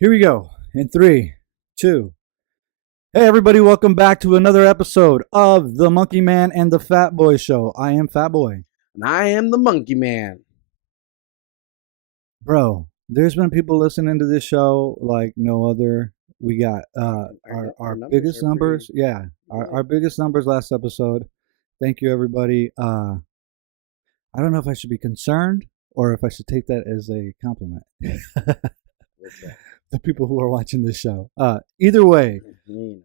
Here we go. In 3, 2. Hey, everybody, welcome back to another episode of The Monkey Man and the Fatboy Show. I am Fatboy. And I am the Monkey Man. Bro, there's been people listening to this show like no other. We got our biggest numbers. Yeah, our biggest numbers last episode. Thank you, everybody. I don't know if I should be concerned or if I should take that as a compliment. What's that? The people who are watching this show. Either way, we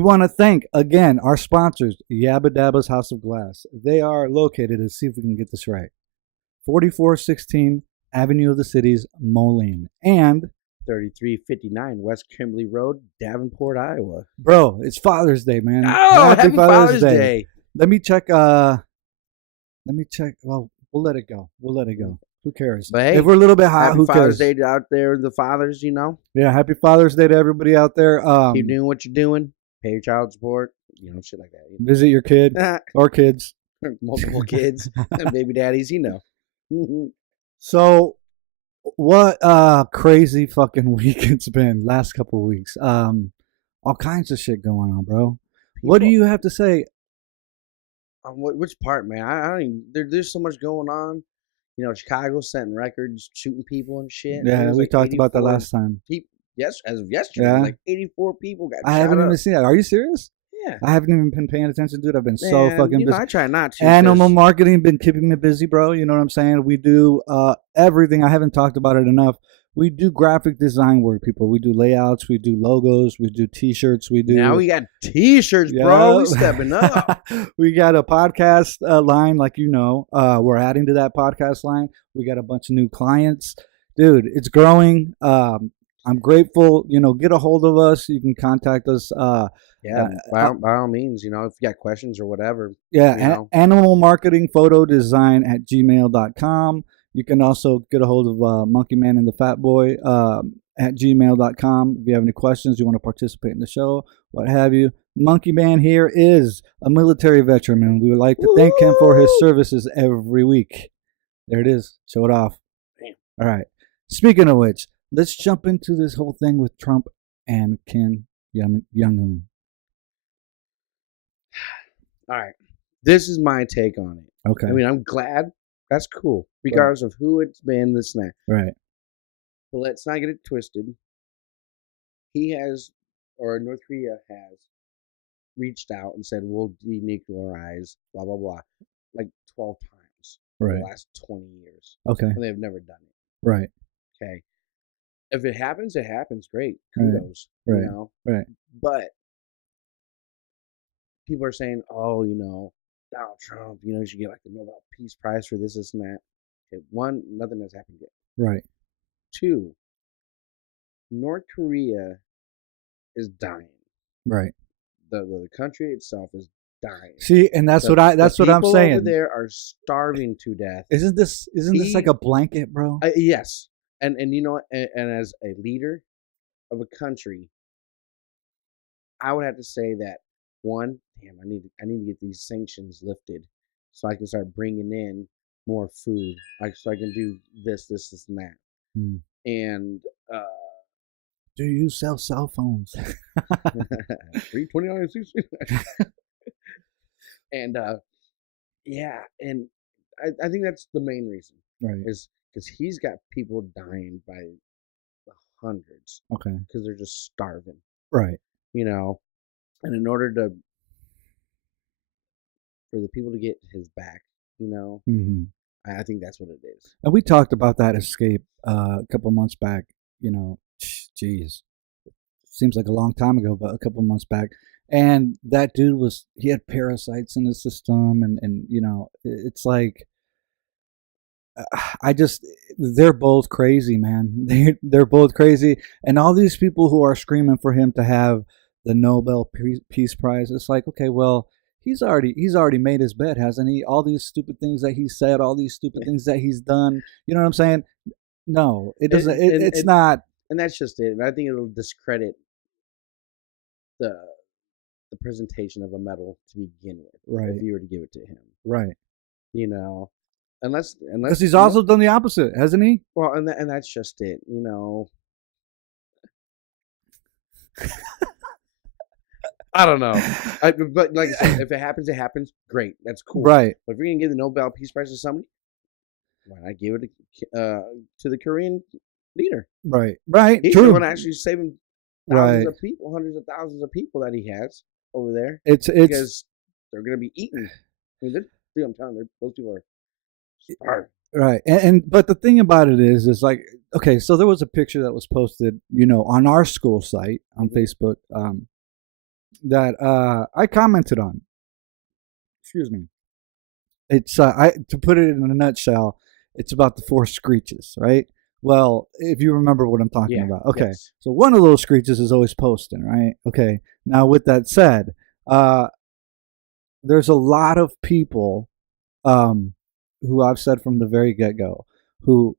want to thank again our sponsors, Yabba Dabba's House of Glass. They are located, let's see if we can get this right, 4416 Avenue of the Cities, Moline, and 3359 West Kimberly Road, Davenport, Iowa. Bro, it's Father's Day, man. Oh, happy Father's Day. Let me check. Well, we'll let it go. Who cares? But hey, if we're a little bit hot, who Father's cares? Day out there, the fathers, Yeah, happy Father's Day to everybody out there. Keep doing what you're doing. Pay your child support, shit like that. Visit your kid or kids. Multiple kids, baby daddies, So, what crazy fucking week it's been last couple of weeks. All kinds of shit going on, bro. What do you have to say? Which part, man? I don't even. There's so much going on. Chicago setting records, shooting people and shit. Yeah, we talked about that last time. Yes, as of yesterday, like 84 people got shot. I haven't even seen that. Are you serious? Yeah. I haven't even been paying attention, dude. I've been so fucking busy. I try not to. Animal marketing been keeping me busy, bro. You know what I'm saying? We do everything. I haven't talked about it enough. We do graphic design work, people. We do layouts. We do logos. We do T-shirts. Now we got T-shirts, bro. We stepping up. We got a podcast line, like we're adding to that podcast line. We got a bunch of new clients, dude. It's growing. I'm grateful. Get a hold of us. You can contact us. By all means. If you got questions or whatever. Yeah, animal marketing photo design at gmail.com. You can also get a hold of Monkey Man and the Fat Boy at gmail.com. If you have any questions, you want to participate in the show, what have you. Monkey Man here is a military veteran, and we would like to thank him for his services every week. There it is. Show it off. Damn. All right. Speaking of which, let's jump into this whole thing with Trump and Kim Jong-un. All right. This is my take on it. Okay. I'm glad. That's cool, regardless of who it's been, this and that. Right. But let's not get it twisted. He has, or North Korea has, reached out and said, we'll denuclearize, blah, blah, blah, like 12 times in the last 20 years. Okay. And they've never done it. Right. Okay. If it happens, it happens. Great. Kudos. Right. Right. But people are saying, oh, Donald Trump, should get like the Nobel Peace Prize for this, and that. Okay, one, nothing has happened yet. Right. Two, North Korea is dying. Right. The country itself is dying. See, and that's what I'm saying. People over there are starving to death. Isn't this like a blanket, bro? Yes, and as a leader of a country, I would have to say that one, damn, I need to get these sanctions lifted so I can start bringing in more food, so I can do this, and that. And do you sell cell phones? 329 And and I think that's the main reason, right? Is because he's got people dying by the hundreds. Okay. Because they're just starving, right? And in order for the people to get his back, I think that's what it is. And we talked about that escape a couple months back. Geez, seems like a long time ago, but a couple months back. And that dude he had parasites in his system, and it's like, they're both crazy, man. They're both crazy, and all these people who are screaming for him to have the Nobel Peace Prize, it's like, okay, well, he's already made his bed, hasn't he? All these stupid things that he said, all these stupid things that he's done. You know what I'm saying? No, it doesn't. It's not. And that's just it. And I think it'll discredit the presentation of a medal to begin with. Right. If you were to give it to him. Right. unless Because he's you know, also done the opposite, hasn't he? well, and that's just it. I don't know. But like I said, if it happens, it happens. Great, that's cool. Right. But if you're gonna give the Nobel Peace Prize to somebody, why not give it to the Korean leader? Right. Right. He's True. the one actually saving thousands Right. of people, hundreds of thousands of people that he has over there It's because they're gonna be eaten. I mean, I'm telling you, those people are starving. right. And but the thing about it is like, okay, so there was a picture that was posted, on our school site on Facebook, that I commented on. Excuse me. It's I to put it in a nutshell, it's about the four screeches, right? Well, if you remember what I'm talking Yeah. about. Okay. Yes. So one of those screeches is always posting, right? Okay. Now with that said, there's a lot of people who I've said from the very get-go who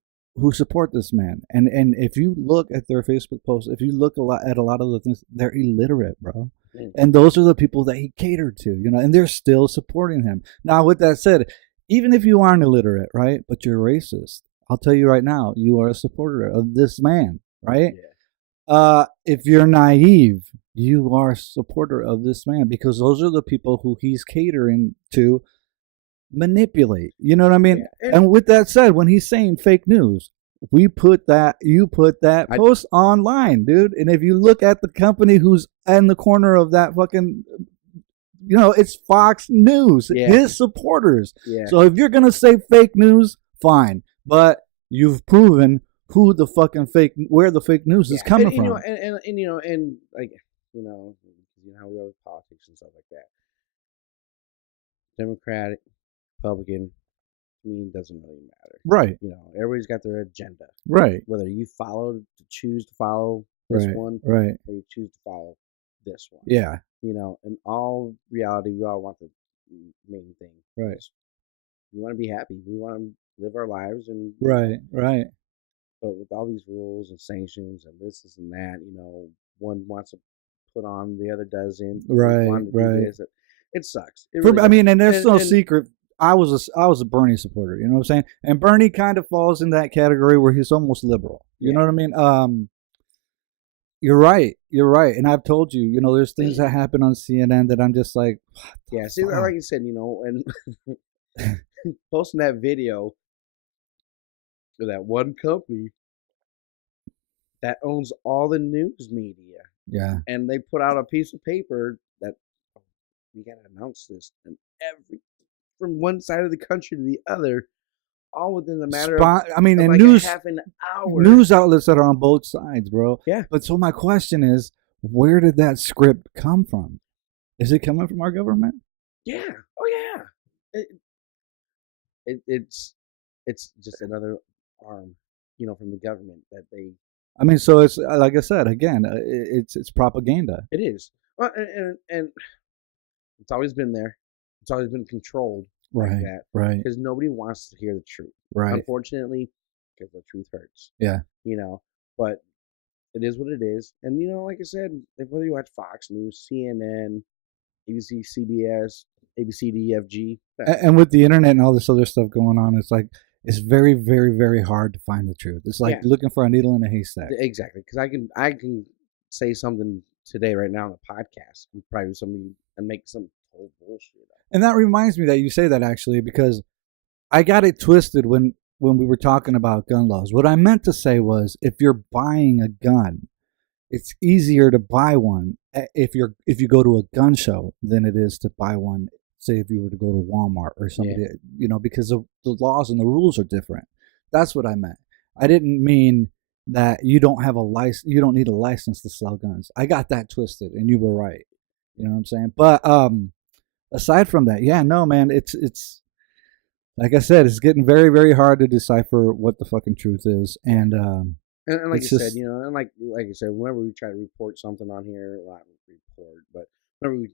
support this man. And if you look at their Facebook posts, if you look at a lot of the things, they're illiterate, bro. And those are the people that he catered to, and they're still supporting him. Now, with that said, even if you aren't illiterate, right, but you're racist, I'll tell you right now, you are a supporter of this man, right? Yeah. If you're naive, you are a supporter of this man because those are the people who he's catering to manipulate. You know what I mean? Yeah. And with that said, when he's saying fake news, you put that post online, dude. And if you look at the company who's in the corner of that fucking, it's Fox News, his supporters. Yeah. So if you're gonna say fake news, fine, but you've proven where the fake news is coming from. And like how we are with politics and stuff like that. Democratic, Republican, to me, doesn't really matter. Right. Everybody's got their agenda. Right. Whether you choose to follow this one, right, or you choose to follow this one. Yeah. In all reality, we all want the main thing. Right. We want to be happy. We want to live our lives, and right. But with all these rules and sanctions and this and that, one wants to put on, the other doesn't. Right. It sucks. And there's no secret. I was a Bernie supporter. You know what I'm saying? And Bernie kind of falls in that category where he's almost liberal. You know what I mean? You're right. And I've told you, there's things that happen on CNN that I'm just like, yeah. See, like you said, and posting that video of that one company that owns all the news media. Yeah. And they put out a piece of paper that we got to announce this, and from one side of the country to the other, all within a matter of news, half an hour. News outlets that are on both sides, bro. Yeah. But so my question is, where did that script come from? Is it coming from our government? Yeah. Oh yeah. It's just another arm, from the government that they. So it's like I said again, it's propaganda. It is. Well, and it's always been there. It's always been controlled. Right. Like that. Right. Because nobody wants to hear the truth. Right. Unfortunately, because the truth hurts. Yeah. But it is what it is. And like I said, whether you watch Fox News, CNN, ABC, CBS, ABCDFG, and with the internet and all this other stuff going on, it's like it's very, very, very hard to find the truth. It's like looking for a needle in a haystack. Exactly. Because I can say something today right now on the podcast, and probably somebody and make some whole bullshit up. And that reminds me that you say that actually, because I got it twisted when we were talking about gun laws. What I meant to say was, if you're buying a gun, it's easier to buy one if you go to a gun show than it is to buy one. Say if you were to go to Walmart or somebody, because the laws and the rules are different. That's what I meant. I didn't mean that you don't have a license. You don't need a license to sell guns. I got that twisted, and you were right. You know what I'm saying? But aside from that, yeah, no, man, it's like I said, it's getting very, very hard to decipher what the fucking truth is, and like you said, and like I said, whenever we try to report something on here, well, not report, but whenever we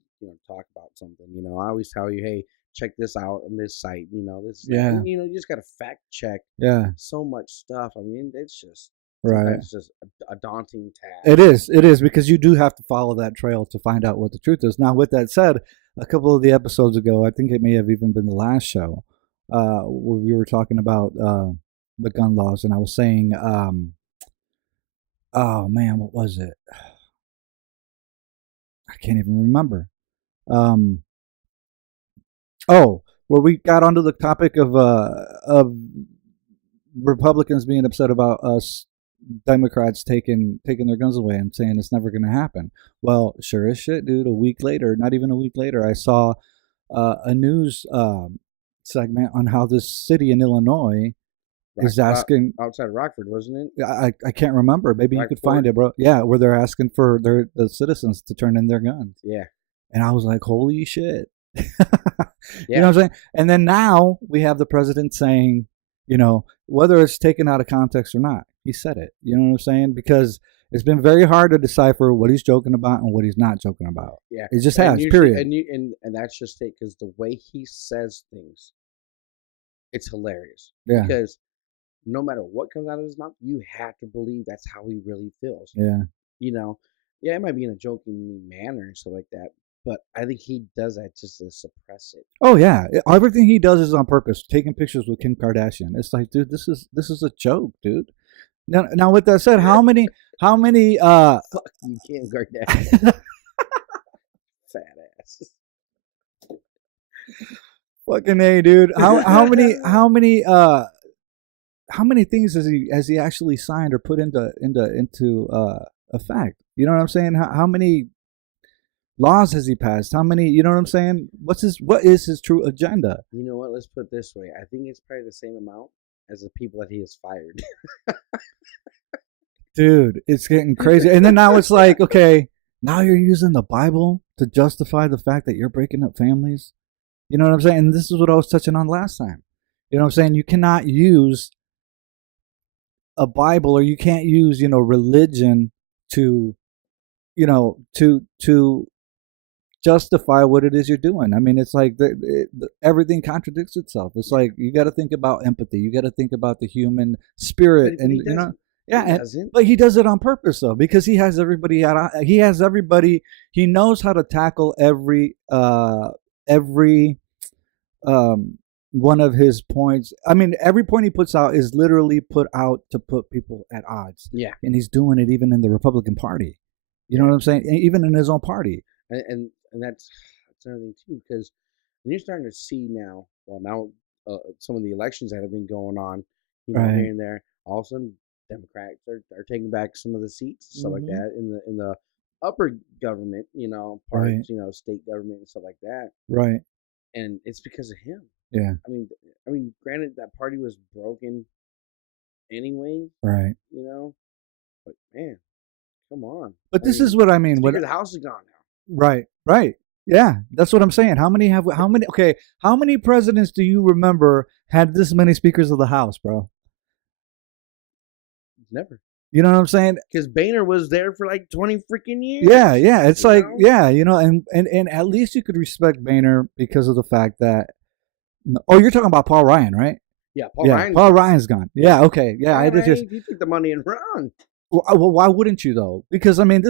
talk about something, I always tell you, hey, check this out on this site, this, and, you just got to fact check, so much stuff. I mean, it's just. Right. It's just a daunting task. It is because you do have to follow that trail to find out what the truth is. Now, with that said, a couple of the episodes ago, I think it may have even been the last show, we were talking about the gun laws, and I was saying, oh man, what was it? I can't even remember. Um, oh, where we got onto the topic of Republicans being upset about us Democrats taking their guns away and saying it's never going to happen. Well, sure as shit, dude. A week later, not even a week later, I saw a news segment on how this city in Illinois is asking. Outside of Rockford, wasn't it? I can't remember. Maybe you could find it, bro. Yeah, where they're asking for the citizens to turn in their guns. Yeah. And I was like, holy shit. Yeah. You know what I'm saying? And then now we have the president saying, you know, whether it's taken out of context or not, he said it. You know what I'm saying? Because it's been very hard to decipher what he's joking about and what he's not joking about. Yeah. It just has, period. And that's just it, because the way he says things, it's hilarious. Yeah. Because no matter what comes out of his mouth, you have to believe that's how he really feels. Yeah. You know, yeah, it might be in a joking manner and stuff like that, but I think he does that just to suppress it. Oh yeah, everything he does is on purpose. Taking pictures with Kim Kardashian, it's like, dude, this is a joke, dude. Now with that said, how many Fuck you, Kim Kardashian. Fat ass. Fucking A, dude. How many things has he actually signed or put into effect? You know what I'm saying? How many laws has he passed? How many? You know what I'm saying? What is his true agenda? You know what? Let's put it this way. I think it's probably the same amount as the people that he has fired. Dude, it's getting crazy. And then now it's like, okay, now you're using the Bible to justify the fact that you're breaking up families. You know what I'm saying? And this is what I was touching on last time. You know what I'm saying? You cannot use a Bible, or you can't use, religion to, to justify what it is you're doing. I mean, it's like everything contradicts itself. It's like you got to think about empathy. You got to think about the human spirit, and but he does it on purpose though, because he has everybody he knows how to tackle every one of his points. I mean, every point he puts out is literally put out to put people at odds. Yeah. And he's doing it even in the Republican Party. You know what I'm saying? Even in his own party. And that's another thing too, because when you're starting to see now, some of the elections that have been going on, here and there, all of a sudden Democrats are taking back some of the seats and stuff like that in the upper government, parts, state government and stuff like that. Right. And it's because of him. Yeah. I mean, granted, that party was broken anyway. Right. But man, come on. But this is what I mean. The house is gone now. Right. Right. Yeah, that's what I'm saying. How many presidents do you remember had this many speakers of the House, bro? Never. You know what I'm saying? Because Boehner was there for like 20 freaking years. Yeah, yeah. It's like, and at least you could respect Boehner because of the fact that. Oh, you're talking about Paul Ryan, right? Yeah, Paul Ryan's gone. Yeah, okay. Yeah, I did just. He took the money and run. Well, why wouldn't you though? Because I mean,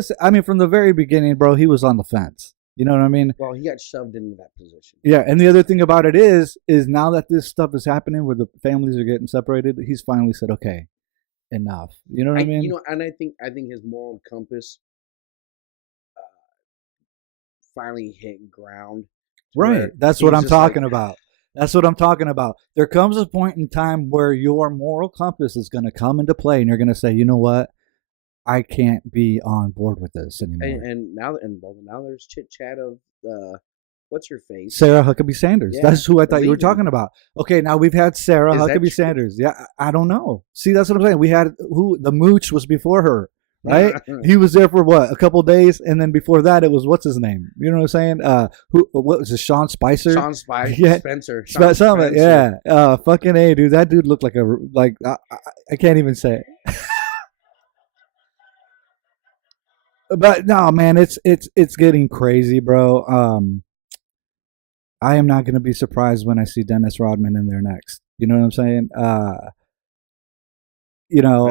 from the very beginning, bro, he was on the fence. You know what I mean? Well, he got shoved into that position. Yeah, and the other thing about it is now that this stuff is happening, where the families are getting separated, he's finally said, okay, enough. You know what I mean? And I think his moral compass finally hit ground. Right. That's what I'm talking about. That's what I'm talking about. There comes a point in time where your moral compass is going to come into play, and you're going to say, you know what? I can't be on board with this anymore. And now there's chit chat of what's her face? Sarah Huckabee Sanders. Yeah, that's who I thought you were talking about. Okay, now we've had Sarah Huckabee Sanders. Yeah, I don't know. See, that's what I'm saying. We had the Mooch was before her, right? He was there for what, a couple of days, and then before that, it was what's his name? You know what I'm saying? What was it? Sean Spicer? Sean Spicer. Yeah. Spencer. Spencer. Yeah. Fucking A, dude. That dude looked like I can't even say it. But no, man, it's getting crazy, bro. I am not going to be surprised when I see Dennis Rodman in there next. You know what I'm saying? And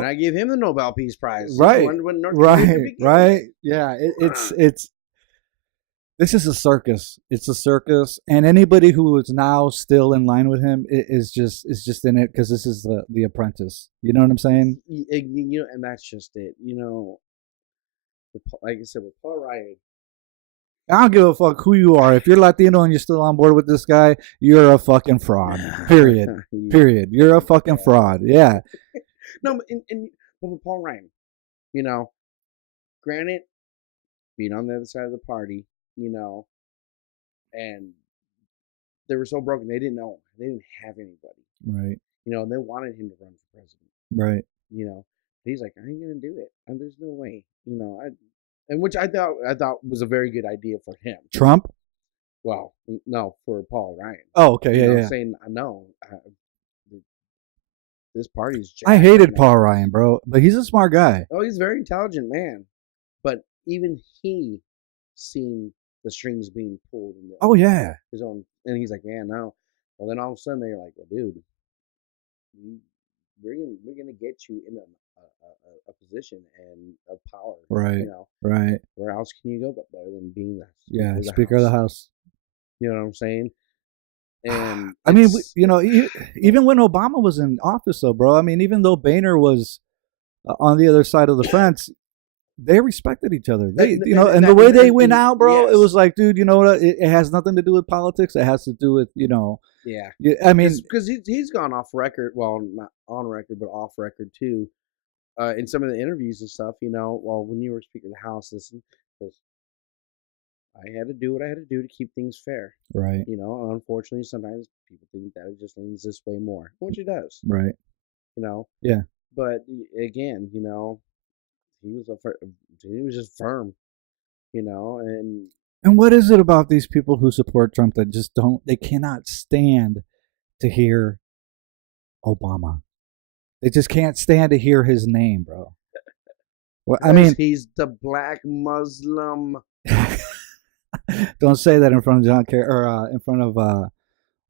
I give him the Nobel Peace Prize. Right. Right. Yeah. It's This is a circus. It's a circus, and anybody who is now still in line with him is just in it because this is the Apprentice. You know what I'm saying? And that's just it. Like I said, with Paul Ryan, I don't give a fuck who you are. If you're Latino and you're still on board with this guy, you're a fucking fraud. Period. Period. You're a fucking fraud. Yeah. No, but with Paul Ryan, you know, granted, being on the other side of the party, and they were so broken they didn't know him. They didn't have anybody. Right. And they wanted him to run for president. Right. He's like, I ain't gonna do it. And there's no way. And which I thought was a very good idea for him. Trump? Well, no, for Paul Ryan. Oh, okay, yeah. Saying no, this party's. I hated Paul Ryan, bro, but he's a smart guy. Oh, he's a very intelligent man, but even he seen the strings being pulled. Oh yeah. His own, and he's like, man, no. Well, then all of a sudden they're like, well, dude, we're gonna get you in a position and of power. Right. Right. Where else can you go but better than being the Speaker of the House. You know what I'm saying? And I mean, even when Obama was in office, though, bro. I mean, even though Boehner was on the other side of the fence, they respected each other. And the way they went out, bro, yes. It was like, dude, you know what? It has nothing to do with politics. It has to do with, Yeah. I mean, because he's gone off record. Well, not on record, but off record too. In some of the interviews and stuff, well, when you were Speaker of the House, listen, because I had to do what I had to do to keep things fair. Right. Unfortunately, sometimes people think that it just leans this way more, which it does. Right. Yeah. But again, he was just firm, and what is it about these people who support Trump that just they cannot stand to hear Obama? They just can't stand to hear his name, bro. Well, I mean, he's the black Muslim. Don't say that in front of John Kerry or in front of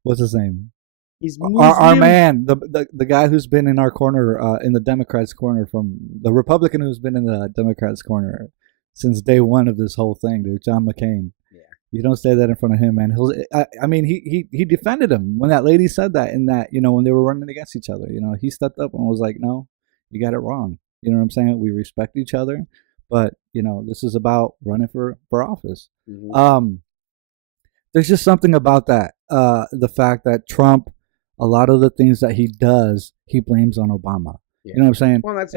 what's his name? He's our man, the guy who's been in our corner, in the Democrats' corner, from the Republican who's been in the Democrats' corner since day one of this whole thing, dude. John McCain. Yeah. You don't say that in front of him, man. I mean, he defended him when that lady said that, in that, when they were running against each other. He stepped up and was like, no, you got it wrong. You know what I'm saying? We respect each other, but this is about running for office. Mm-hmm. There's just something about that. The fact that Trump, a lot of the things that he does, he blames on Obama. Yeah. You know what I'm saying? Well, that's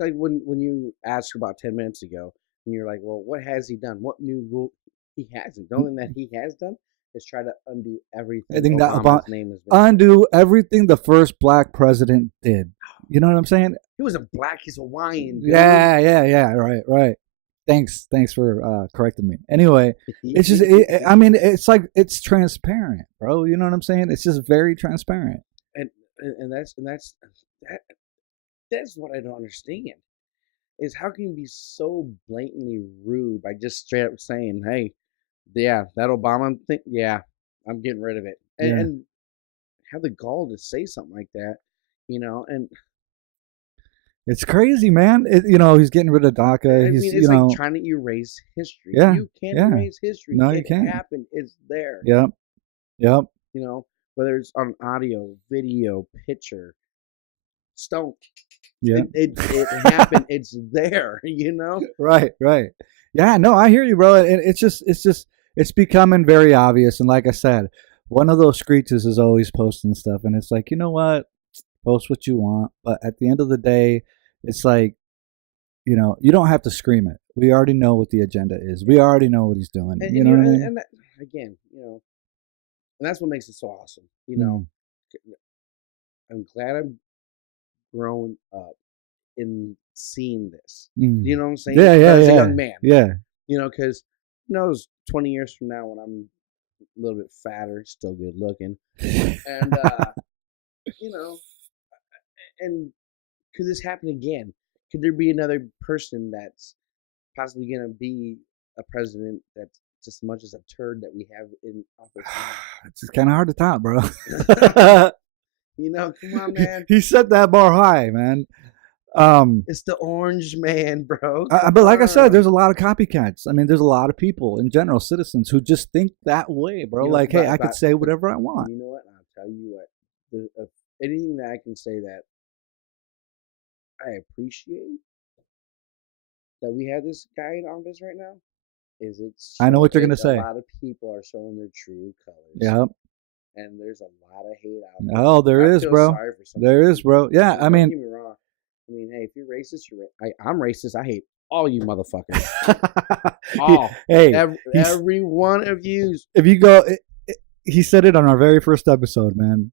like when you asked about 10 minutes ago, and you're like, well, what has he done? What new rule? He hasn't. The only thing that he has done is try to undo everything. I think Obama's name has been undo everything the first black president did. You know what I'm saying? He wasn't black. He's Hawaiian. Dude. Yeah. Right. Thanks for correcting me. Anyway, it's just, it's like, it's transparent, bro. You know what I'm saying? It's just very transparent. And that's what I don't understand. Is how can you be so blatantly rude by just straight up saying, hey, yeah, that Obama thing, yeah, I'm getting rid of it. And have the gall to say something like that, and it's crazy, man. He's getting rid of DACA. It's like trying to erase history. Yeah, you can't erase history. No, you can't. It happened. It's there. Yep. Whether it's on audio, video, picture, stone. Yeah, it happened. It's there. Right. Yeah, no, I hear you, bro. And it's becoming very obvious. And like I said, one of those screeches is always posting stuff, and it's like, you know what? Post what you want, but at the end of the day, it's like, you don't have to scream it. We already know what the agenda is. We already know what he's doing. And, you know what I mean? And that, again, and that's what makes it so awesome. I'm glad I'm growing up in seeing this. You know what I'm saying? Yeah. As a young man. Yeah. Because who knows, 20 years from now when I'm a little bit fatter, still good looking, and and could this happen again? Could there be another person that's possibly going to be a president that's just as much as a turd that we have in office now? It's just kind of hard to top, bro. Come on, man. He set that bar high, man. It's the orange man, bro. But like I said, On. there's a lot of copycats. I mean, there's a lot of people in general, citizens, who just think that way, bro. You know, Like, hey, I could say whatever I want. you know what? I'll tell you what. Anything that I can say that I appreciate that we have this guy in office right now is I know what you're gonna a say. lot of people are showing their true colors. Yeah. And there's a lot of hate out there. Oh, there I is, feel bro. sorry for some There people. is, bro. Yeah, I Don't mean, get me wrong. I mean, hey, if you're racist, I'm racist. I hate all you motherfuckers. All. hey, every one of you. if you go, he said it on our very first episode, man.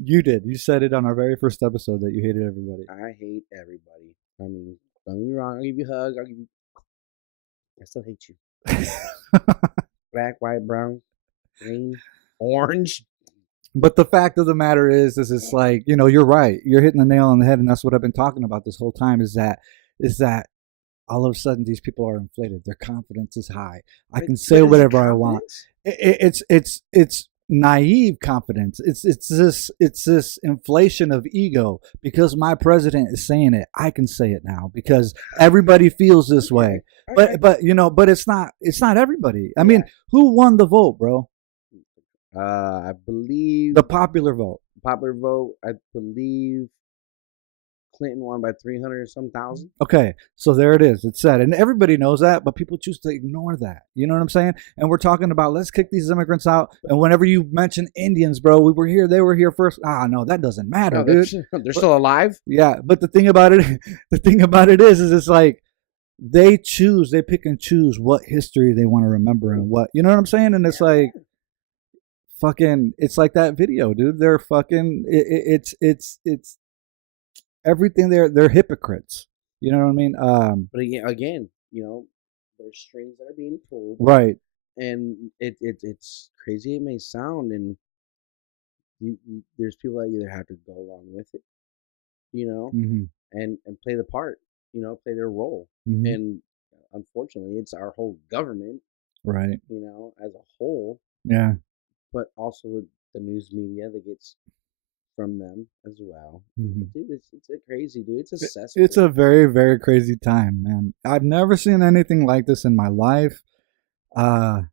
You did. You said it on our very first episode that you hated everybody. I hate everybody. I mean, don't get me wrong. I'll give you a hug. I still hate you. Black, white, brown, green, orange. But the fact of the matter is it's like, you know, you're right. You're hitting the nail on the head, and that's what I've been talking about this whole time. Is that all of a sudden these people are inflated. Their confidence is high. I can say whatever I want. It's naive confidence. It's this inflation of ego because my president is saying it. I can say it now because everybody feels this way. But you know, but it's not everybody. I mean, who won the vote, bro? I believe the popular vote. Popular vote. I believe Clinton won by 300 or some thousand. Okay, so there it is. It's said, and everybody knows that, but people choose to ignore that. You know what I'm saying? And we're talking about let's kick these immigrants out. And whenever you mention Indians, bro, we were here, they were here first. No, that doesn't matter, dude. They're still alive. Yeah, but the thing about it is it's like they pick and choose what history they want to remember and what, you know what I'm saying? And it's like fucking, it's like that video, dude. They're fucking, it's everything. They're hypocrites. You know what I mean? But again, you know, there's strings that are being pulled, right? And it's crazy. It may sound, and there's people that either have to go along with it, you know, and play the part, you know, play their role, and unfortunately, it's our whole government, right? You know, as a whole, yeah. But also with the news media that gets from them as well. Dude, it's a crazy, dude. It's a cesspool. It's a very, very crazy time, man. I've never seen anything like this in my life. And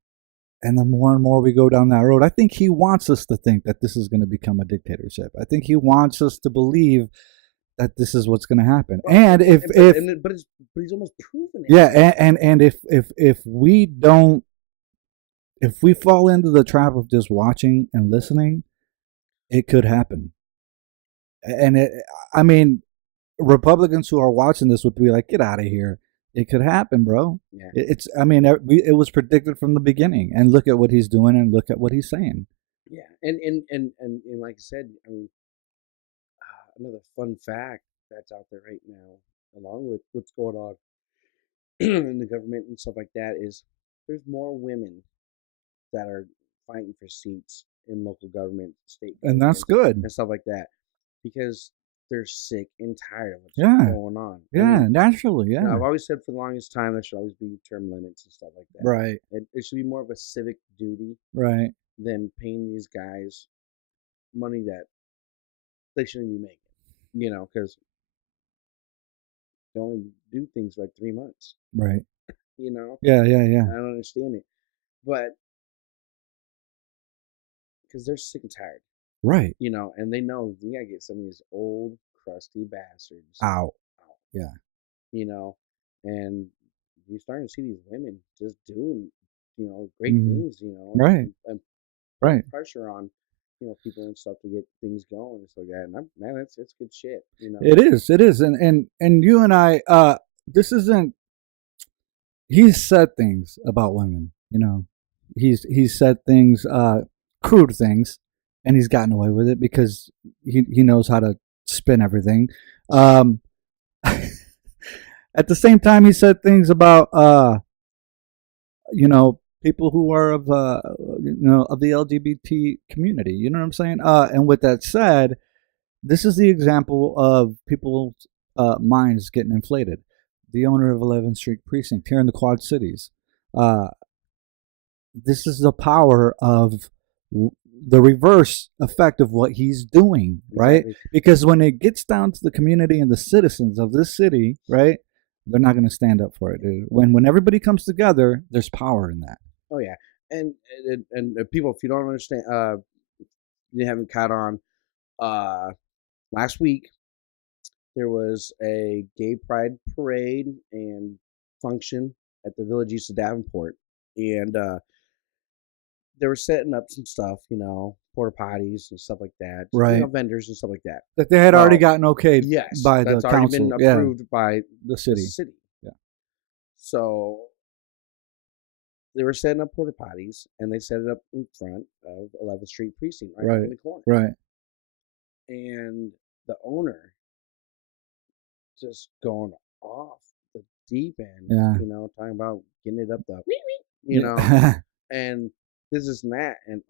the more and more we go down that road, I think he wants us to think that this is going to become a dictatorship. I think he wants us to believe that this is what's going to happen. Well, and but he's almost proven it. Yeah, and if we don't, if we fall into the trap of just watching and listening, it could happen. And I mean, Republicans who are watching this would be like, "Get out of here." It could happen, bro. Yeah. I mean, it was predicted from the beginning. And look at what he's doing, and look at what he's saying. Yeah, and like I said, I mean, another fun fact that's out there right now, along with what's going on in the government and stuff like that, is there's more women that are fighting for seats in local government, state government, and that's good, and stuff like that, because they're sick and tired of what's going on. Yeah, I mean, naturally, yeah. You know, I've always said for the longest time there should always be term limits and stuff like that. Right. It should be more of a civic duty, right, than paying these guys money that they shouldn't be making. You know, because they only do things like 3 months. Right. You know. Yeah. I don't understand it, but because they're sick and tired. Right. You know, and they know we gotta get some of these old crusty bastards out. Yeah. You know, and you're starting to see these women just doing, you know, great things, you know, right, and pressure on, you know, people and stuff to get things going and stuff like that. And man, it's good shit, you know. It is, and you and I, this isn't. He's said things about women, you know. He's said things, crude things, and he's gotten away with it because he knows how to spin everything. At the same time, he said things about you know, people who are of you know, of the LGBT community. You know what I'm saying? And with that said, this is the example of people's minds getting inflated. The owner of 11th Street Precinct here in the Quad Cities. This is the power of the reverse effect of what he's doing, right? Exactly. Because when it gets down to the community and the citizens of this city, right, they're not going to stand up for it, dude. When everybody comes together, there's power in that. Oh yeah, and people, if you don't understand, you haven't caught on. Last week there was a gay pride parade and function at the Village East of Davenport, and they were setting up some stuff, porta potties and stuff like that, Right. vendors and stuff like that. That they had already Well, gotten okayed yes, by the that's already been council, yeah, approved by the the city. city. Yeah. So they were setting up porta potties, and they set it up in front of 11th Street Precinct, right in the corner. Right. And the owner just going off the deep end, Yeah. talking about getting it up the, Yeah. and this is that, and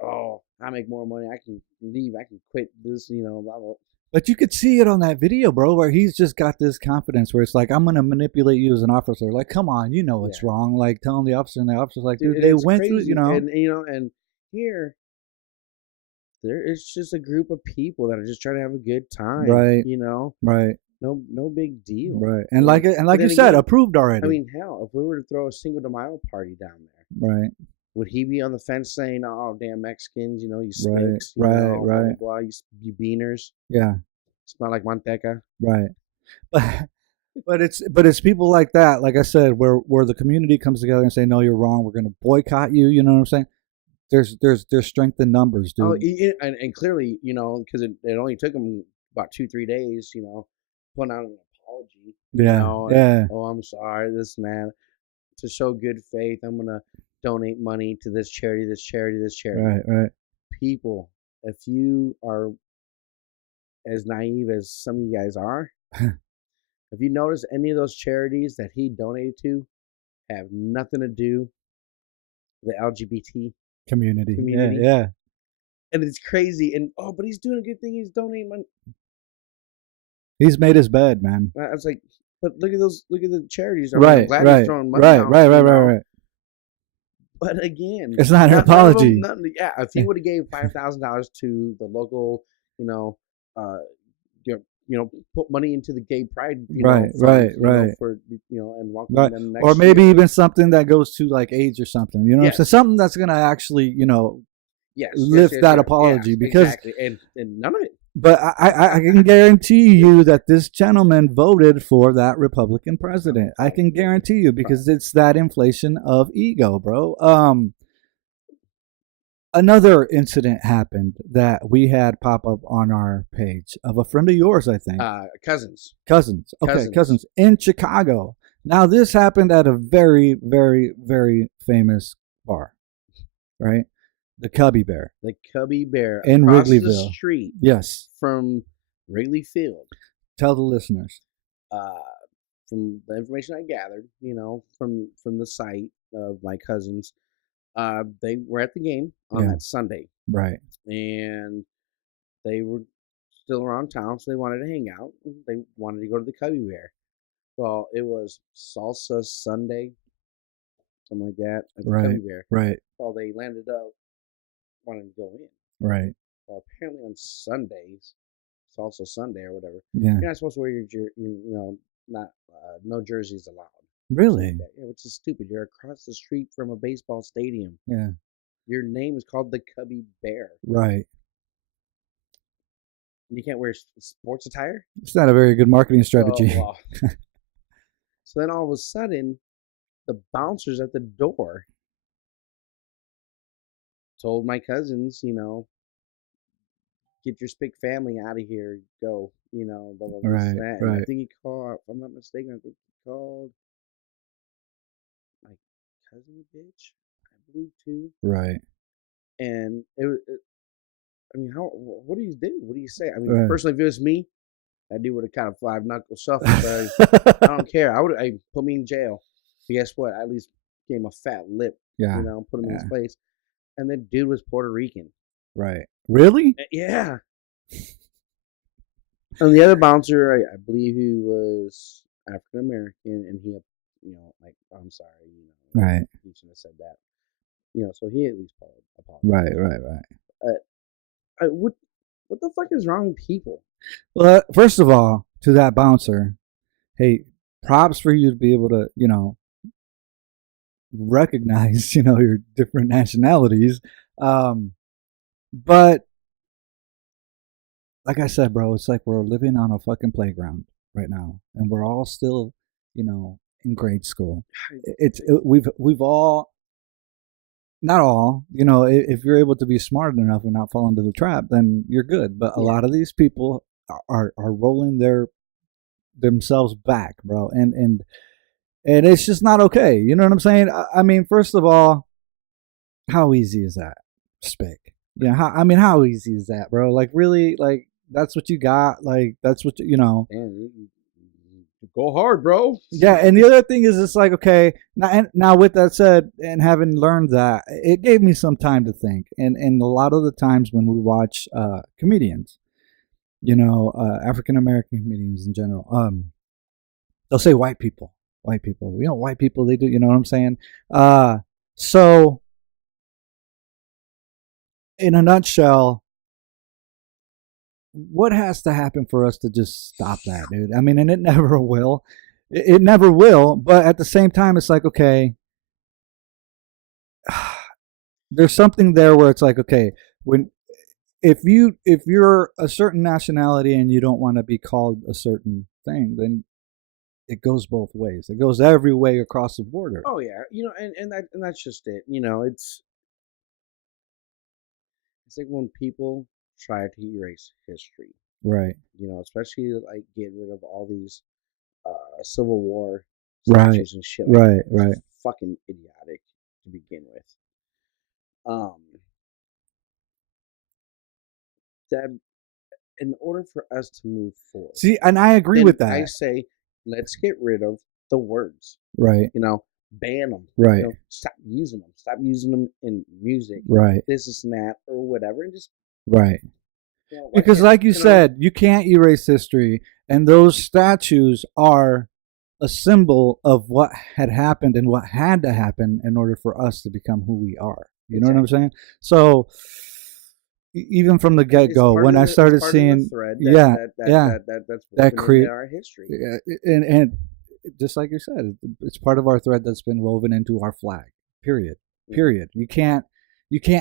I make more money, I can leave, I can quit this, blah, blah. But you could see it on that video, bro, where he's just got this confidence where it's like, I'm going to manipulate you as an officer. Like, come on, you know it's wrong. Like, telling the officer, and the officer's like, dude, they went crazy. through, And here, there is just a group of people that are just trying to have a good time. Right. Right. No big deal. Right. And like you said, approved already. I mean, hell, if we were to throw a Cinco de Mayo party down there, right, would he be on the fence saying, "Oh, damn Mexicans, you right, skinks, right, blah, you beaners, yeah, smell like manteca." Right. But it's people like that, like I said, where the community comes together and say, no, you're wrong. We're going to boycott you. You know what I'm saying? There's strength in numbers, dude. Oh, and clearly, because it only took him about 2-3 days, putting out an apology. Yeah, yeah. Oh, I'm sorry, this and that. To show good faith, I'm gonna donate money to this charity, this charity, this charity. Right, right. People, if you are as naive as some of you guys are, if you notice any of those charities that he donated to have nothing to do with the LGBT community. Yeah. And it's crazy. And but he's doing a good thing. He's donating money. He's made his bed, man. I was like, but look at the charities. Right, I'm glad right, he's throwing money out, right. But again, it's not an apology. If he would have gave $5,000 to the local, put money into the gay pride, right, for and welcome them next or maybe year. even something that goes to like AIDS or something. You know, what I'm saying? Something that's gonna actually, lift that apology because exactly. and none of it. But I can guarantee you that this gentleman voted for that Republican president. I can guarantee you because it's that inflation of ego, bro. Another incident happened that we had pop up on our page of a friend of yours, I think. Cousins. Okay, cousins in Chicago. Now this happened at a very, very, very famous bar, right? The Cubby Bear. The Cubby Bear. In across Wrigleyville. the street. Yes. From Wrigley Field. Tell the listeners. From the information I gathered, from the site of my cousins, they were at the game on that Sunday. Right. And they were still around town, so they wanted to hang out. They wanted to go to the Cubby Bear. Well, it was Salsa Sunday, something like that, at the Cubby Bear. Right. Well, they landed up wanting to go in. Right. Well, apparently on Sundays, Salsa Sunday or whatever, yeah, you're not supposed to wear not no jerseys allowed. Really? Like which is stupid. You're across the street from a baseball stadium. Yeah. Your name is called the Cubby Bear. Right. And you can't wear sports attire? It's not a very good marketing strategy. Oh, wow. So then all of a sudden, the bouncers at the door told my cousins, get your spick family out of here, go, blah, blah, blah. Right, And I think he called, if I'm not mistaken, I think he called my cousin a bitch, I believe, too. Right. And what do you do? What do you say? I mean, personally, if it was me, that dude would have kind of five-knuckle shuffle, but I don't care. I put me in jail. But guess what? I at least gave him a fat lip, put him in his place. And the dude was Puerto Rican. Right. Really? Yeah. And the other bouncer, I believe he was African American, and he, I'm sorry, right. He shouldn't have said that. So he at least apologized. Right. what the fuck is wrong with people? Well, first of all, to that bouncer, hey, props for you to be able to, recognize, your different nationalities. But like I said, bro, it's like we're living on a fucking playground right now, and we're all still, in grade school. We've all, not all, if you're able to be smart enough and not fall into the trap, then you're good. But a lot of these people are rolling themselves back, bro, and it's just not okay. You know what I'm saying? I mean, first of all, how easy is that? Spick. Yeah, how easy is that, bro? Like, really, like, that's what you got? Like, that's what, Man, you go hard, bro. Yeah, and the other thing is, it's like, okay, now with that said, and having learned that, it gave me some time to think. And a lot of the times when we watch comedians, African American comedians in general, they'll say white people. White people. White people, they do, you know what I'm saying? So, in a nutshell, what has to happen for us to just stop that, dude? I mean, and it never will. It never will. But at the same time, it's like, okay, there's something there where it's like, okay, if you're a certain nationality and you don't want to be called a certain thing, then it goes both ways. It goes every way across the border. Oh yeah, and that's just it. It's like when people try to erase history. Right. Especially like getting rid of all these Civil War Right. statues and shit. Right. Right. Fucking idiotic to begin with. That in order for us to move forward. See, and I agree with that. I say, let's get rid of the words. Right. Ban them. Right. Stop using them. Stop using them in music. Right. This and that or whatever, and just right. Because, like you said, you can't erase history, and those statues are a symbol of what had happened and what had to happen in order for us to become who we are. You know what I'm saying? So, even from the get go, when I started seeing, that created our history, and just like you said, it's part of our thread that's been woven into our flag. Period. You can't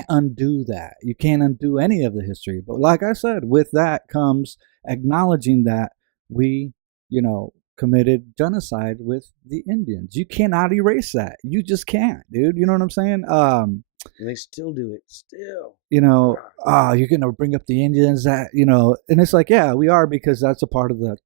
undo that. You can't undo any of the history. But like I said, with that comes acknowledging that we, committed genocide with the Indians. You cannot erase that. You just can't, dude. You know what I'm saying? And they still do it. Still. You're gonna bring up the Indians, that and it's like, yeah, we are, because that's a part of the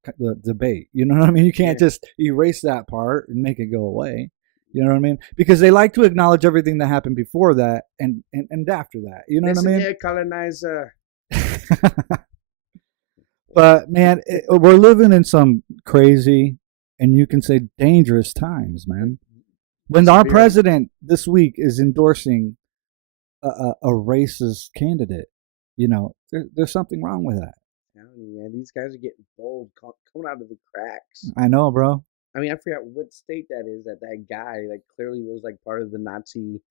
debate. You know what I mean? You can't just erase that part and make it go away. You know what I mean? Because they like to acknowledge everything that happened before that and after that. You know what I mean? Yeah, colonizer. But man, we're living in some crazy, and you can say dangerous times, man. When our president this week is endorsing a racist candidate, there's something wrong with that. Man, these guys are getting bold, coming out of the cracks. I know, bro. I mean, I forgot what state that is. That guy, like, clearly was like part of the Nazi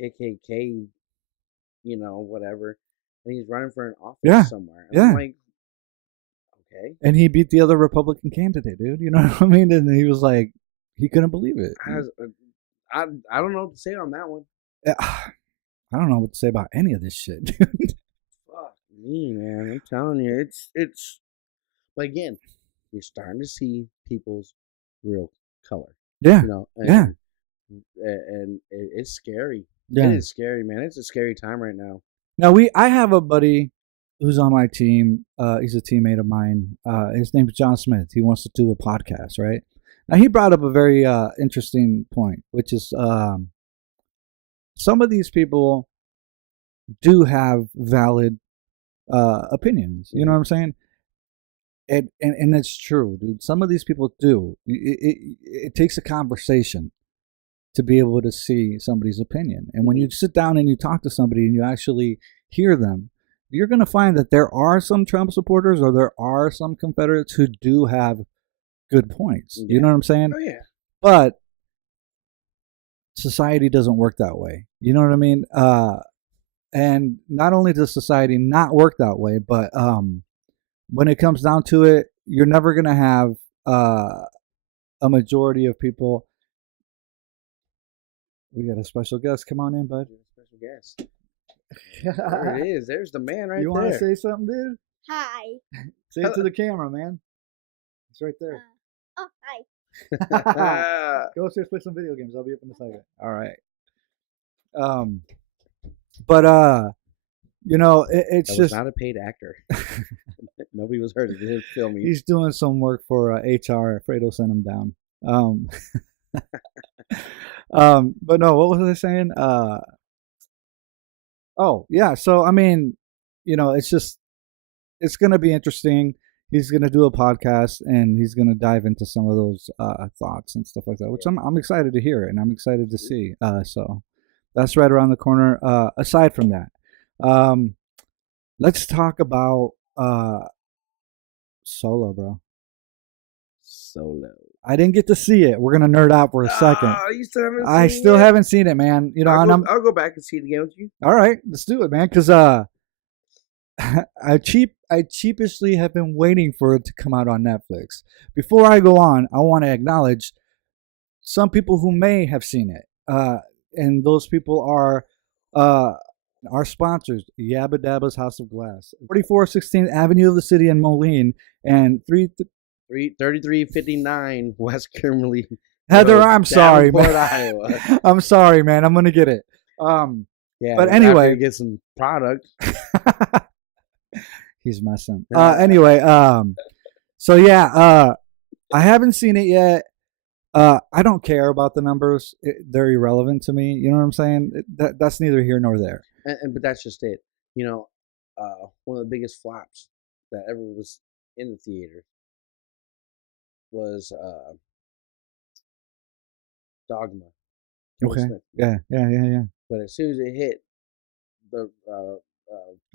KKK, whatever, and he's running for an office somewhere. And I'm like, okay. And he beat the other Republican candidate, dude. You know what I mean? And he was like, he couldn't believe it. I don't know what to say on that one. I don't know what to say about any of this shit, dude. Fuck me, man. I'm telling you, it's. But again, you're starting to see people's real color. Yeah. And it's scary. Yeah. It is scary, man. It's a scary time right now. Now I have a buddy who's on my team. He's a teammate of mine. His name's John Smith. He wants to do a podcast, right? Now he brought up a very interesting point, which is some of these people do have valid opinions. You know what I'm saying? And it's true, dude. Some of these people do. It takes a conversation to be able to see somebody's opinion. And when you sit down and you talk to somebody and you actually hear them, you're going to find that there are some Trump supporters, or there are some Confederates who do have good points. You know what I'm saying? Oh, yeah. But society doesn't work that way. You know what I mean? And not only does society not work that way, but when it comes down to it, you're never going to have a majority of people. We got a special guest. Come on in, bud. Special guest. There it is. There's the man right You there. want to say something, dude? Hi. Say it to the camera, man. It's right there. Oh, hi. Go upstairs, play some video games. I'll be up in a second. All right. But you know, it's that just was not a paid actor. Nobody was hurt. It didn't film me. He's doing some work for HR. Fredo sent him down. But no, what was I saying? Oh yeah. So I mean, you know, it's gonna be interesting. He's gonna do a podcast and he's gonna dive into some of those thoughts and stuff like that, which I'm excited to hear and I'm excited to see. So that's right around the corner. Aside from that, let's talk about Solo, bro. Solo. I didn't get to see it. We're gonna nerd out for a second. You still haven't I seen still it? haven't seen it, man. You know, I'll go back and see it again with you. all right, let's do it, man. Because I cheapishly have been waiting for it to come out on Netflix. Before I go on, I want to acknowledge some people who may have seen it, and those people are our sponsors: Yabba Dabba's House of Glass, 4416th Avenue of the City in Moline, and 3359 West Kimberly. Heather. I'm sorry, Davenport, man. Iowa. I'm sorry, man. I'm gonna get it. Yeah, But after anyway, you get some product. he's messing. Anyway, so yeah, I haven't seen it yet. I don't care about the numbers; they're irrelevant to me. You know what I'm saying? That's neither here nor there. But that's just it. You know, one of the biggest flops that ever was in the theater was Dogma. Will Okay. Smith. Yeah. But as soon as it hit the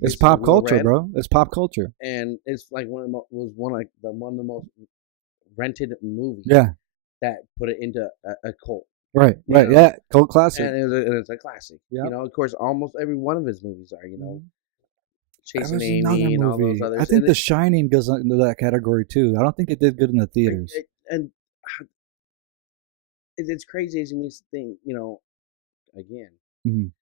It's places pop we culture, read, bro. It's pop culture. and it's like one of the most rented movies. Yeah. That put it into a cult. Right. You Right. know? Yeah. Cult classic. And it's a classic. Yep. You know, of course, almost every one of his movies are. You know, There Chasing was Amy and all those others. I think And The Shining goes into that category too. I don't think it did good in the theaters. It's crazy as you mean think. You know, again, Mhm.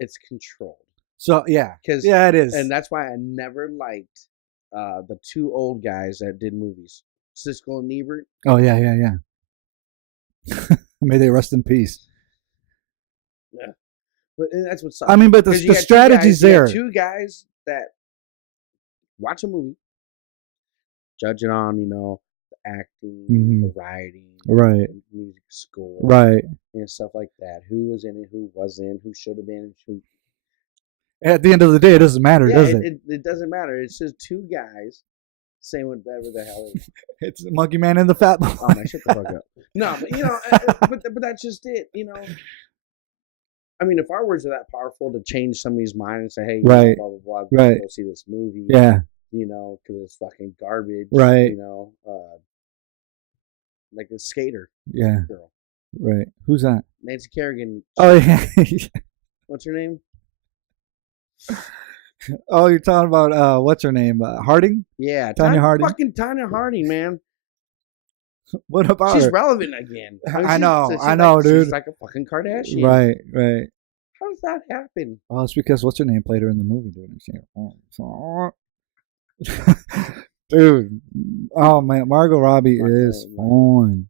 it's controlled. So yeah, Cause, yeah, it is. and that's why I never liked the two old guys that did movies, Siskel and Ebert. Oh yeah. May they rest in peace. Yeah, but that's what sucks. I mean, but the 'Cause you had strategy's there. Two guys that watch a movie, judge it on, you know, the acting, the writing, Right. the music score, Right. and stuff like that. Who was in it, who wasn't, who should have been, who. At the end of the day, it doesn't matter, Yeah, does it? It doesn't matter. It's just two guys saying whatever the hell it is. It's Monkey Man and the Fat Boy. Oh man, shut the fuck up. No, but you know, but that's just it. You know, I mean, if our words are that powerful to change somebody's mind and say, "Hey, you know, Right. blah blah blah, Right. go see this movie," Yeah. you know, because it's fucking garbage, Right. You know, like a skater Yeah. girl, Right. Who's that? Nancy Kerrigan. Oh yeah. What's her name? Oh, you're talking about what's her name? Harding? Yeah, Tanya Harding. Fucking Tanya Harding, man. What about She's her? relevant again. I know, dude. She's like a fucking Kardashian. Right. Right. How does that happen? Well, it's because what's her name played her in the movie, dude. Dude, oh man, Margot Robbie is fun.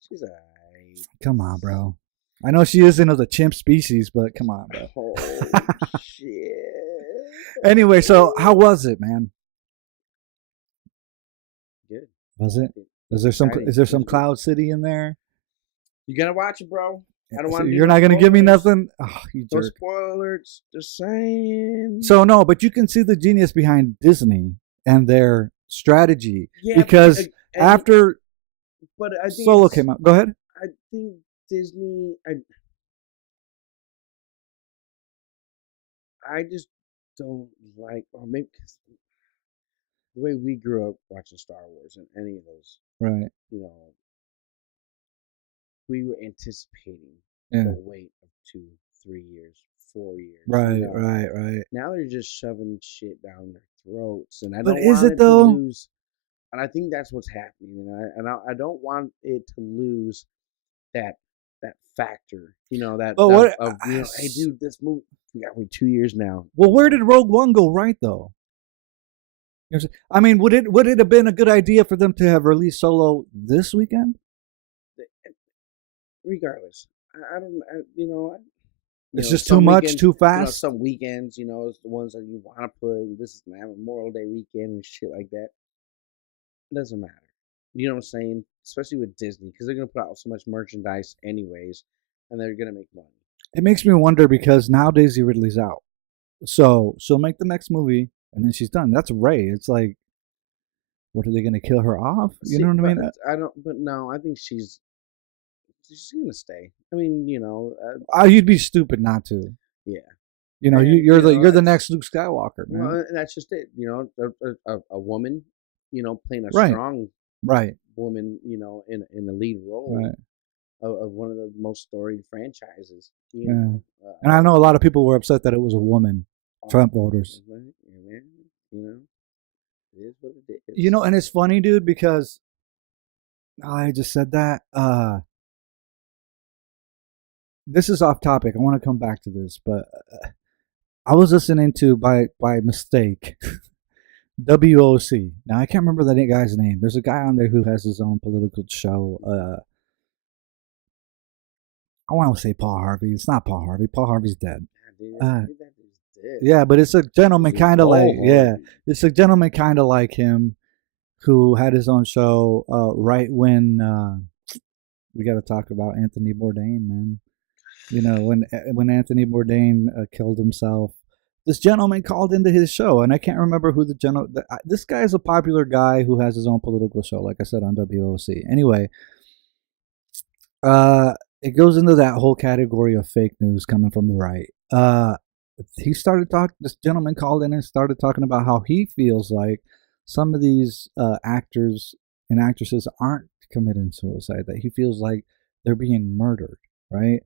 She's alright. Come on, bro. I know she is into the chimp species, but come on, bro. Holy shit. Anyway, so how was it, man? Good. Was it? Is there some Cloud City in there? You gotta watch it, bro. I don't want to. You're not gonna give me nothing. Oh, you No jerk. spoilers. Just saying. So no, but you can see the genius behind Disney and their strategy because after but I think Solo came out, go ahead. I think Disney. I just don't like, or maybe 'cause the way we grew up watching Star Wars and any of those, Right. you know, we were anticipating Yeah. the wait of 2-3 years 4 years. Right, right. Now they're just shoving shit down their throats, and I But don't is want it it to though? lose. And I think that's what's happening, I don't want it to lose that factor. But what? Hey, dude, this movie we got 2 years now. Well, where did Rogue One go right though? I mean, would it have been a good idea for them to have released Solo this weekend? Regardless, I don't. It's just too much, too fast. Some weekends, it's the ones that you want to put. This is Memorial Day weekend and shit like that. It doesn't matter. You know what I'm saying? Especially with Disney, because they're gonna put out so much merchandise anyways, and they're gonna make money. It makes me wonder because now Daisy Ridley's out, so she'll make the next movie and then she's done. That's Ray. It's like, what are they gonna kill her off? You know what I mean? I don't. But no, I think she's gonna stay. I mean, you'd be stupid not to. Yeah. You're the next Luke Skywalker, man. Well, and that's just it. A woman, playing a Right. strong Right. woman, in the lead role Right. of one of the most storied franchises. And I know a lot of people were upset that it was a woman, Trump voters. It is what it is. And it's funny, dude, because I just said that. This is off topic. I want to come back to this, but I was listening to by mistake WOC. Now I can't remember that guy's name. There's a guy on there who has his own political show. I want to say Paul Harvey. It's not Paul Harvey. Paul Harvey's dead. Yeah, but it's a gentleman kind of like it's a gentleman kind of like him who had his own show right when we got to talk about Anthony Bourdain, man. When Anthony Bourdain killed himself, this gentleman called into his show, and I can't remember who the gentleman. This guy is a popular guy who has his own political show, like I said, on WOC. Anyway, it goes into that whole category of fake news coming from the right. He started talking. This gentleman called in and started talking about how he feels like some of these actors and actresses aren't committing suicide. That he feels like they're being murdered, right?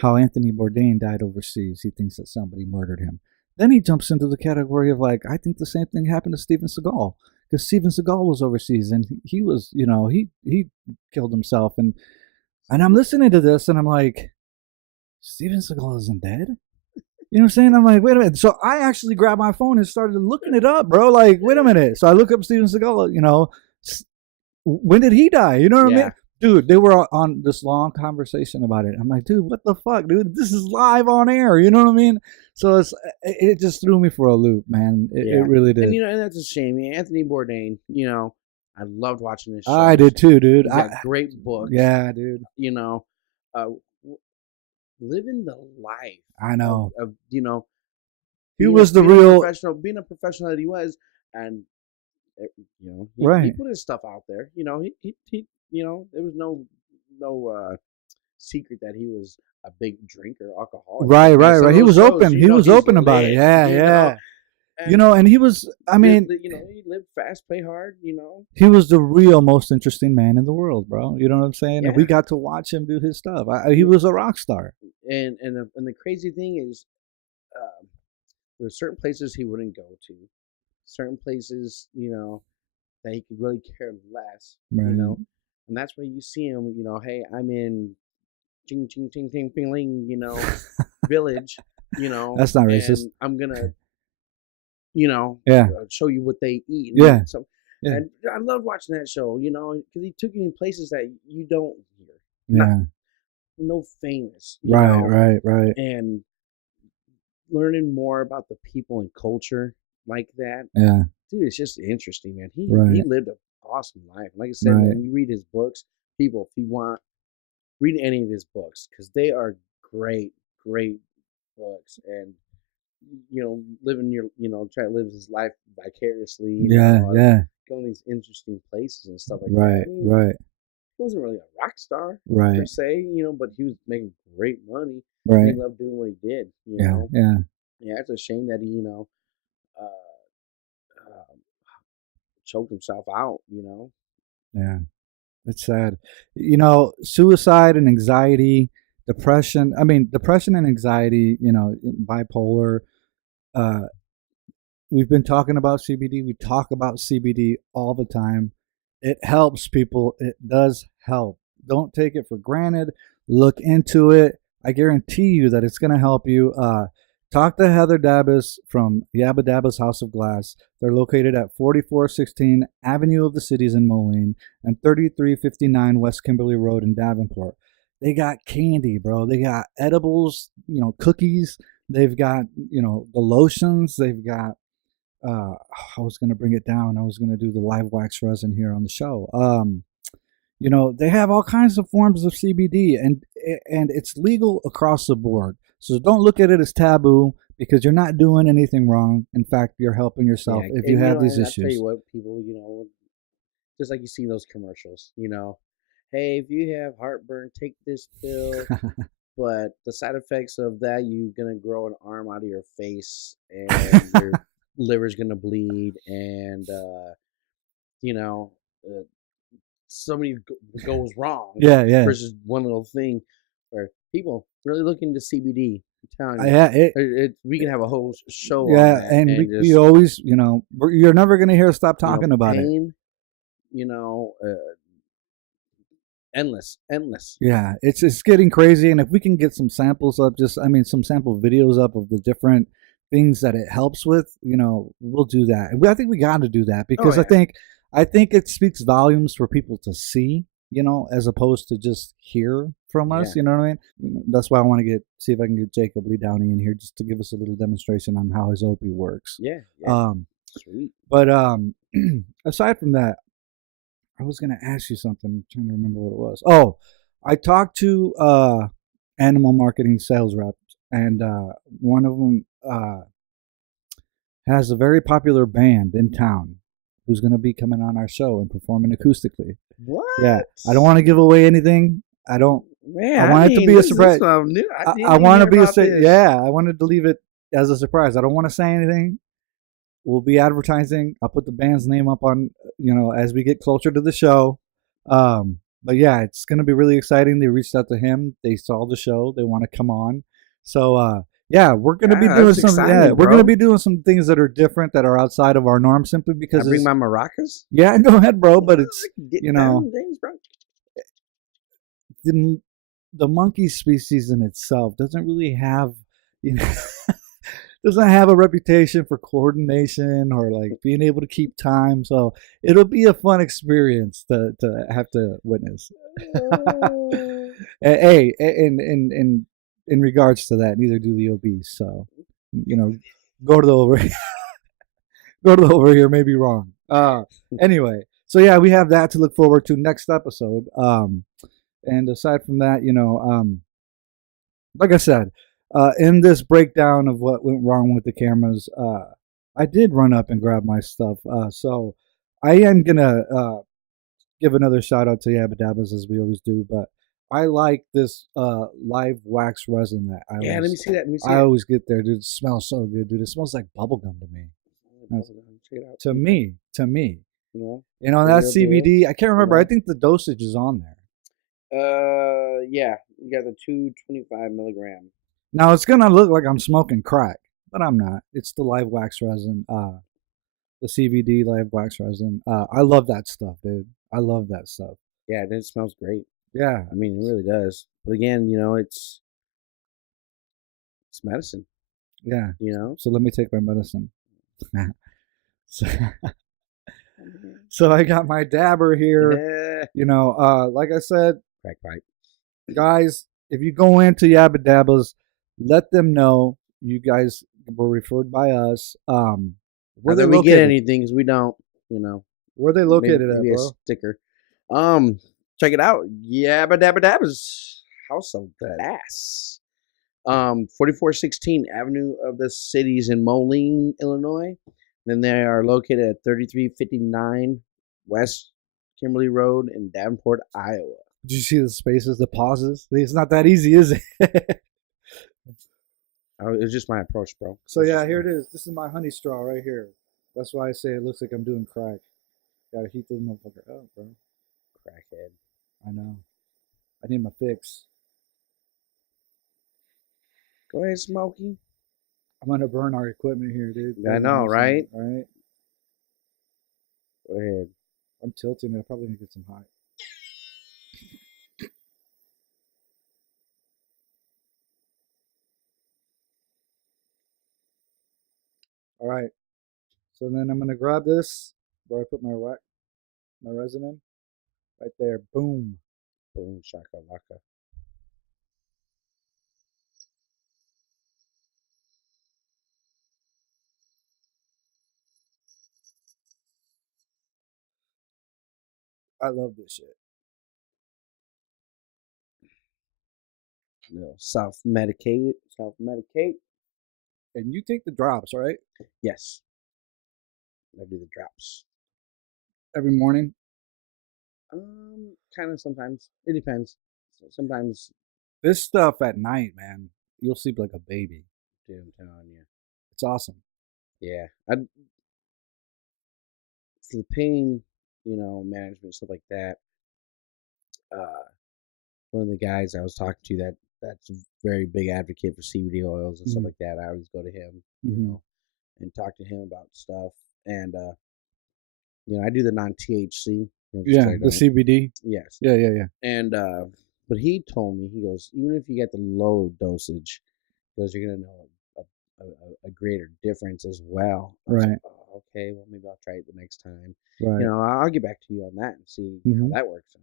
How Anthony Bourdain died overseas. He thinks that somebody murdered him. Then he jumps into the category of like, I think the same thing happened to Steven Seagal, because Steven Seagal was overseas and he was, he killed himself. And I'm listening to this and I'm like, Steven Seagal isn't dead. You know what I'm saying? I'm like, wait a minute. So I actually grabbed my phone and started looking it up, bro. Like, wait a minute. So I look up Steven Seagal, when did he die? You know what I mean? Dude, they were on this long conversation about it. I'm like, dude, what the fuck, dude? This is live on air. You know what I mean? So it just threw me for a loop, man. It really did. And that's a shame. Anthony Bourdain, I loved watching this show. I did too, dude. He's got great books. Yeah, dude. Living the life. I know. Of he was the real professional, being a professional that he was, and he put his stuff out there. He there was no secret that he was a big drinker, alcoholic. Right. He was open. He was open about it. Yeah. And he was. I mean, he lived fast, play hard. He was the real most interesting man in the world, bro. You know what I'm saying? Yeah. And we got to watch him do his stuff. He was a rock star. And the crazy thing is, there were certain places he wouldn't go to, certain places that he could really care less. Right. And that's where you see him. Hey, I'm in ching ching ching ching ping ling, village. That's not racist. I'm gonna. Show you what they eat. Yeah. So, and I love watching that show, because he took you in places that you don't hear. Yeah. No famous. Right. And learning more about the people and culture like that. Yeah. Dude, it's just interesting, man. He lived an awesome life. Like I said, when you read his books, people, if you want, read any of his books, because they are great books. And living try to live his life vicariously. Going these interesting places and stuff like that. Right. He wasn't really a rock star, per se, but he was making great money. Right. He loved doing what he did. Yeah. Yeah, it's a shame that he, choked himself out. Yeah, it's sad. Suicide and anxiety, depression. I mean, depression and anxiety. You know, bipolar. Uh, we've been talking about CBD. We talk about CBD all the time. It helps people. It does help. Don't take it for granted. Look into it. I guarantee you that it's going to help you. Talk to Heather Dabbas from Yabba Dabba's House of Glass. They're located at 4416 Avenue of the Cities in Moline and 3359 West Kimberly Road in Davenport. They got candy, bro. They got edibles, cookies. They've got, the lotions. They've got I was gonna bring it down. I was gonna do the live wax resin here on the show. They have all kinds of forms of CBD, and it's legal across the board. So don't look at it as taboo because you're not doing anything wrong. In fact, you're helping yourself if you have these issues. I'll tell you what, people, just like you see those commercials, hey, if you have heartburn, take this pill. But the side effects of that, you're gonna grow an arm out of your face, and your liver's gonna bleed, and somebody goes wrong. Yeah. Versus one little thing, where people really look into CBD. I'm telling you, we can have a whole show. Yeah, on that and we always, you're never gonna hear us stop talking about pain, endless. Yeah, it's getting crazy, and if we can get some samples up, some sample videos up of the different things that it helps with, we'll do that. I think we got to do that because I think it speaks volumes for people to see, as opposed to just hear from us. You know what I mean? That's why I want to see if I can get Jacob Lee Downey in here just to give us a little demonstration on how his OP works. Yeah. Sweet. But aside from that, I was going to ask you something. I'm trying to remember what it was. Oh, I talked to animal marketing sales reps, and one of them has a very popular band in town who's going to be coming on our show and performing acoustically. What? Yeah. I don't want to give away anything. I don't. Man, I want it to be a surprise. I want to be I wanted to leave it as a surprise. I don't want to say anything. We'll be advertising. I'll put the band's name up on, as we get closer to the show. But yeah, it's going to be really exciting. They reached out to him. They saw the show. They want to come on. So, we're going to be doing some. Yeah, we're going to be doing some things that are different, that are outside of our norm, simply because. I bring my maracas. Yeah, go ahead, bro. But it's things, bro. The monkey species in itself doesn't really have, doesn't have a reputation for coordination or like being able to keep time. So it'll be a fun experience to have to witness. Hey, in regards to that, neither do the obese. So, go to the over go to the over here may be wrong. Anyway, so yeah, we have that to look forward to next episode. And aside from that, like I said, in this breakdown of what went wrong with the cameras, I did run up and grab my stuff. So I am gonna give another shout out to Yabba Dabbas, as we always do, but I like this live wax resin that let me see that. I always get there, dude. It smells so good, dude. It smells like bubblegum to me. Check it out. To me. Yeah. That CBD, I can't remember. I think the dosage is on there. Yeah, you got the 225 milligram. Now it's gonna look like I'm smoking crack, but I'm not. It's the live wax resin, the CBD live wax resin. I love that stuff, dude. I love that stuff. Yeah, it smells great. Yeah, I mean, it really does. But again, it's medicine. Yeah. So let me take my medicine. So I got my dabber here. Like I said, crack pipe. Guys, if you go into Yabba Dabba's, let them know you guys were referred by us. Whether we get anything, because we don't, Where are they located maybe at, bro? A sticker. Check it out. Yabba Dabba Dabba's House of Glass. 4416 Avenue of the Cities in Moline, Illinois. Then they are located at 3359 West Kimberly Road in Davenport, Iowa. Did you see the spaces, the pauses? It's not that easy, is it? It's just my approach, bro. So yeah, here it is. This is my honey straw right here. That's why I say it looks like I'm doing crack. Gotta heat this motherfucker up, bro. Crackhead. I know. I need my fix. Go ahead, Smokey. I'm gonna burn our equipment here, dude. I know, right? All right. Go ahead. I'm tilting it. I probably need to get some hot. All right. So then I'm gonna grab this where I put my resin in. Right there. Boom. Boom, shakalaka. I love this shit. Self-medicate. And you take the drops, right? Yes. I do the drops. Every morning. Kind of sometimes. It depends. Sometimes, This stuff at night, man, you'll sleep like a baby. dude, I'm telling you. It's awesome. Yeah. For the pain, management, stuff like that, one of the guys I was talking to that's a very big advocate for CBD oils and stuff like that. I always go to him, and talk to him about stuff. And I do the non-THC. Yeah, the CBD. Yes. Yeah. And but he told me, he goes, even if you get the low dosage, he goes, you're gonna know a greater difference as well. Right. Like, oh, okay, well maybe I'll try it the next time. Right. I'll get back to you on that and see how that works.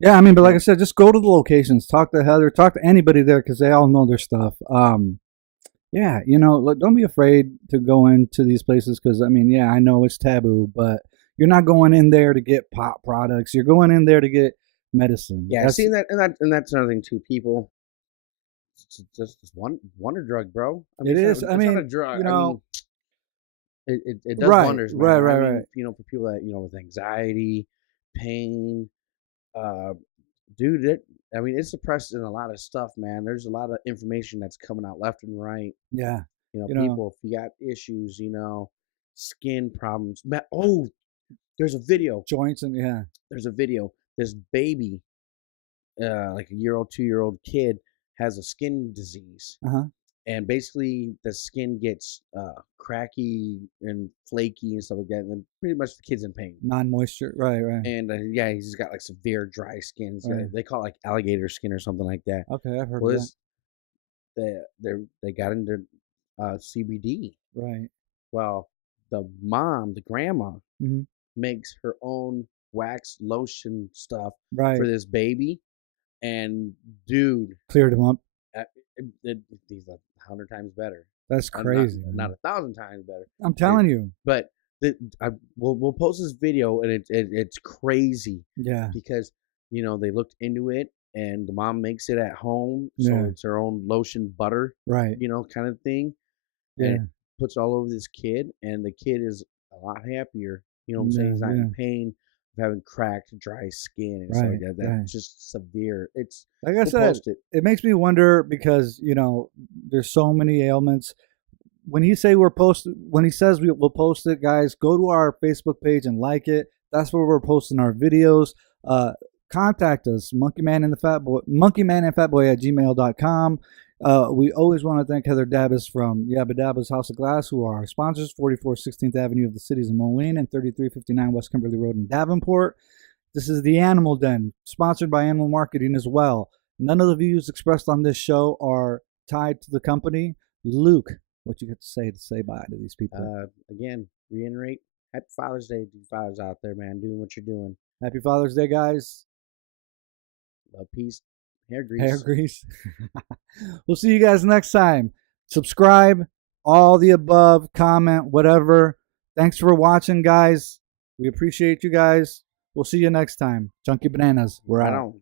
Yeah, I mean, but like I said, just go to the locations, talk to Heather, talk to anybody there because they all know their stuff. Yeah, don't be afraid to go into these places because, I mean, yeah, I know it's taboo, but you're not going in there to get pot products. You're going in there to get medicine. Yeah, see that, and that's another thing too. People, it's just wonder drug, bro. I mean, it's not a drug. It does right, wonders, man. Right. For people that with anxiety, pain, dude, it suppresses a lot of stuff, man. There's a lot of information that's coming out left and right. Yeah. People, if you got issues, skin problems. Oh, there's a video. Joints and There's a video. This baby, like a 2-year-old kid, has a skin disease. And basically the skin gets cracky and flaky and stuff like that. And then pretty much the kid's in pain. Non-moisture, right. And he's got like severe dry skin. Right. They call it like alligator skin or something like that. Okay, I've heard of that. They got into CBD. Right. Well, the grandma, makes her own wax lotion stuff for this baby. And dude, cleared him up. He's 100 times better. That's crazy. Not 1,000 times better. I'm telling you. But we'll post this video, and it's crazy. Yeah. Because they looked into it, and the mom makes it at home, so it's her own lotion butter, right? Kind of thing. Yeah. And puts it all over this kid, and the kid is a lot happier. You know what I'm saying? He's not in pain of having cracked, dry skin and stuff like that. That's just severe. It's like I said, it makes me wonder because there's so many ailments. When he says we'll post it, guys, go to our Facebook page and like it. That's where we're posting our videos. Contact us, monkeyman and fatboy at gmail.com. We always want to thank Heather Dabbas from Yabba Dabba's House of Glass, who are our sponsors, 44 16th Avenue of the Cities in Moline and 3359 West Kimberly Road in Davenport. This is The Animal Den, sponsored by Animal Marketing as well. None of the views expressed on this show are tied to the company. Luke, what you got to say bye to these people? Again, reiterate, happy Father's Day to you fathers out there, man, doing what you're doing. Happy Father's Day, guys. Love, peace, hair grease. Hair grease. We'll see you guys next time. Subscribe, all the above, comment, whatever. Thanks for watching, guys. We appreciate you guys. We'll see you next time. Chunky Bananas, we're out.